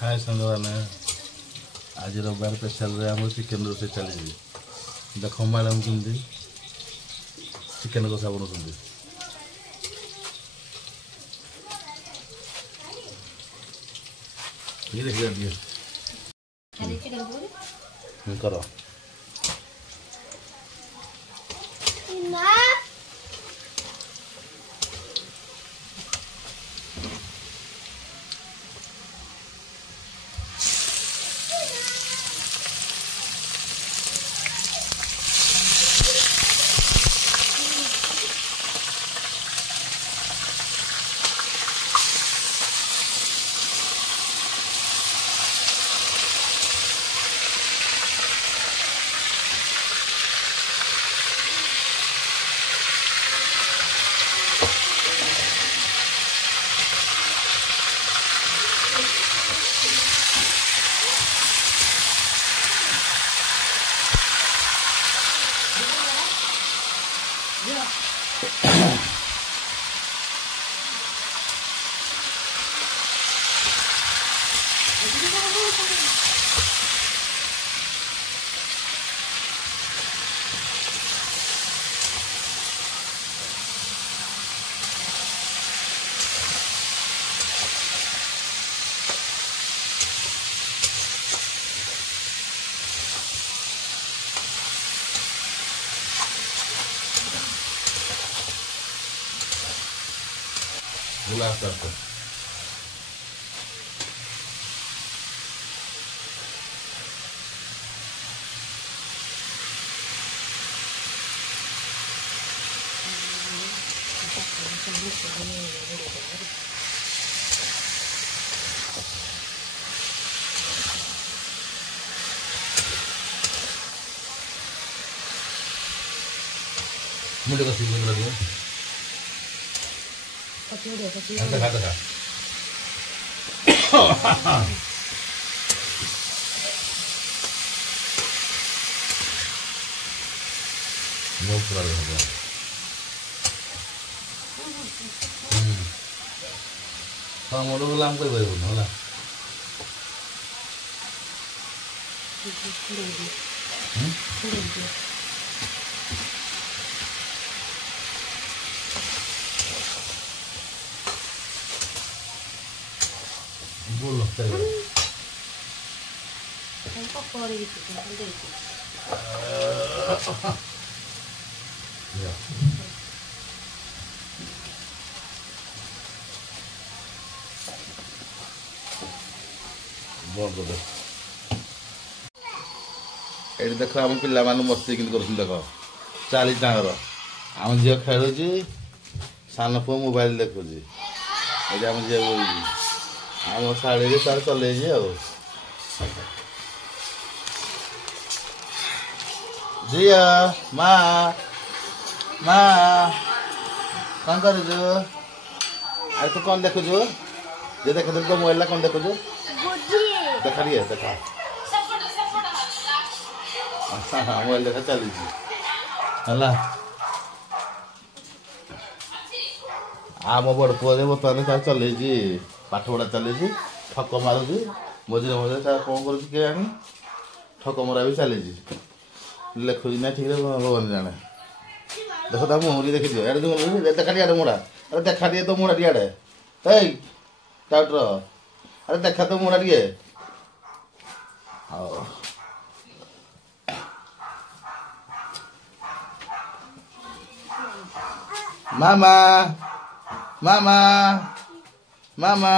हाय संगवान आज रविवार स्पेशल आम चिकेन रोसे चली देख मैडम केमती चिकेन कषा बनाऊँ कर गुलाब करते मुझे कैसे लगे देखा देखा हाँ मोड़ गलाम कोई भाई बोलना होला बोलो ये देख आम पिला मस्ती कर देख 40 टाँगर आम झील खेलुची सान पु मोबाइल देखुची ये आम झील बोली आम शाड़ी तार चल झील माँ माँ कौन कर तू कौन देखुचु ये देख तो मोबाइल कौन देखुचु देखा रही है देखा हाँ मोबाइल देखा चली है आम बड़ पुआ बर्तमान तार चल पाठ पढ़ा चली ठक मारुची मझे मझे कौन कर ठक मरा भी चली लिखुची ना ठीक भगवान जाने देख ता मुहरी देखी दियो देखा दिए मुड़ा अरे देखा दिए तो मुड़ा दिए टाउटर अरे देखा तो मुड़ा दिए हाँ मामा मामा मामा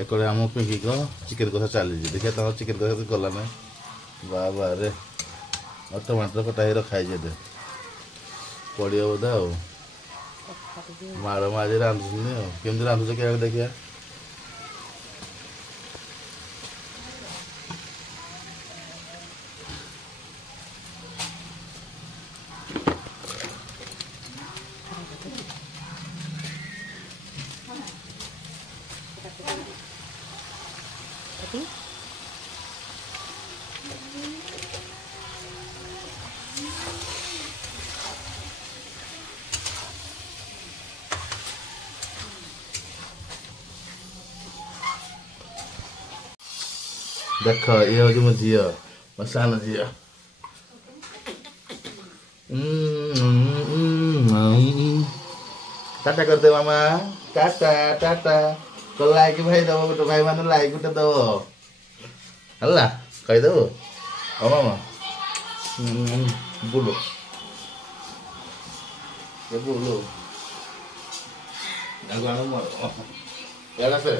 एक आम पिंकी को चिकेन कषा चली देखिए तुम चिकेन कषा गला ना बाबा रे और टमाटर कटा ही रखाई दे पड़िया बोधा माड़ माझे रांधुनी केमती रांधुच क्या देखिए देख ये हूँ मो झी मो सान झी टाटा करदे मामा टाटा टाटा तो लाइक भाई दब गोटे भाई मान लाइक गोटे दब है कहीदेव ओ मामा बुलो ये बुलो से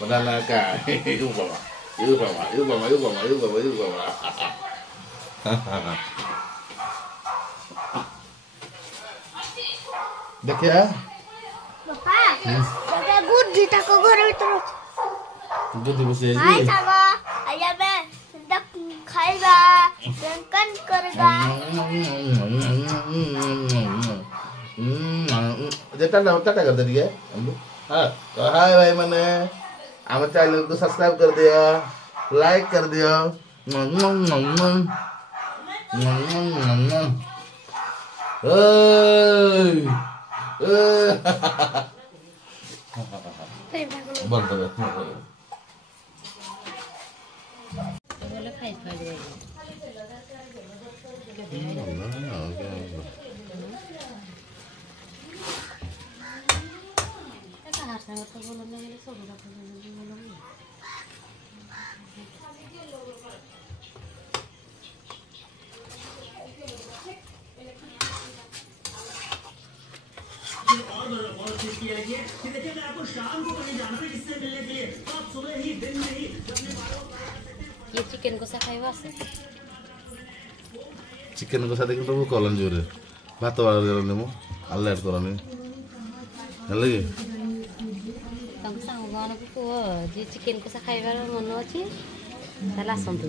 Banana ka, yêu bà, yêu bà, yêu bà, yêu bà, yêu bà, yêu bà. देखिए पापा दादा गुड जीता को घर भीतर गुड बसे जी हाय सागा आया मैं दक खाएगा ड्रिंकन करेगा जेटा ना टाटा कर दे दिए हां तो हाय भाई मैंने हमारे चैनल को सब्सक्राइब कर दिया लाइक कर दिया बंद कर ये चिकन को खाइबा से चिकन को साथ तो वो कॉलन जोरे भात वाला करने मो अल्लाह ऐड करने हेले कि तंग सांग गान को जे चिकन को खाइबा मन अछि ताला संतु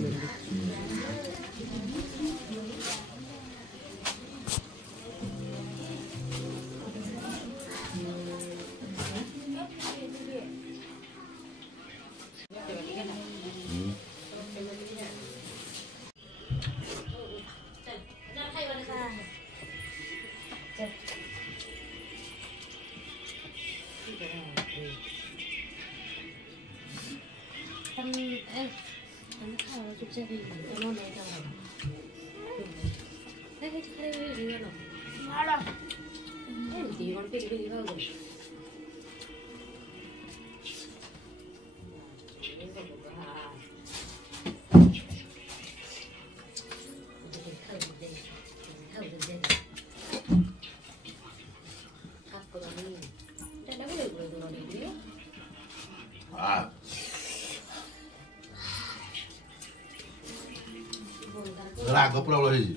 जल्दी राग प्रॉब्लम है जी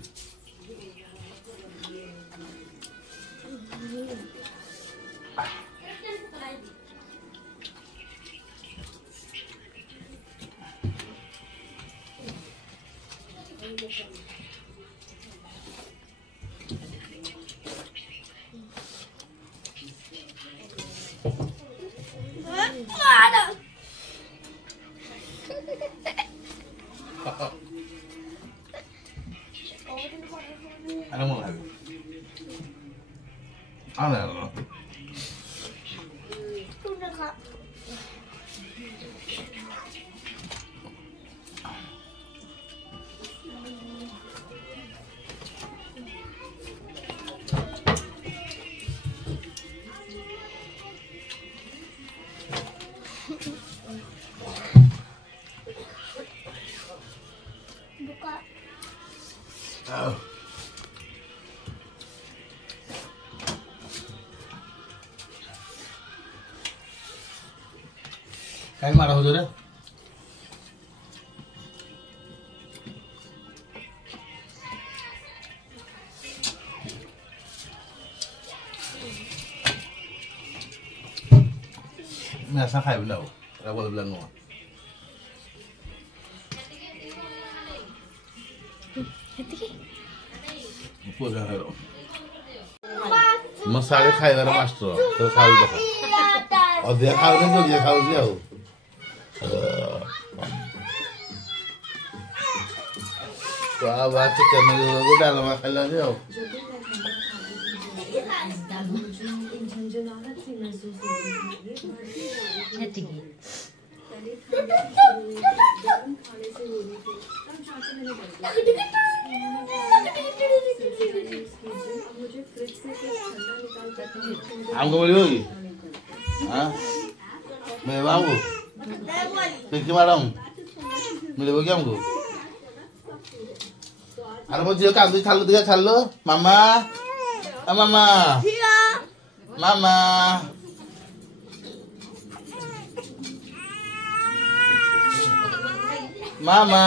I don't want to have it. I don't know. Oh. Kayak marah udah. Biasa kayak belau, rawol belang semua. Apa dah hero? Masalah kayak ada master, terus kau dah. Oh dia kau ni tu dia kau dia. तो अब chicken को डाल मसाला दियो हमको मिलेगी हाँ मेरे बाबू Pinky madam मिलेगी क्या हमको अरे मुझे कांदी छालो दिया छालो मामा मामा मामा मामा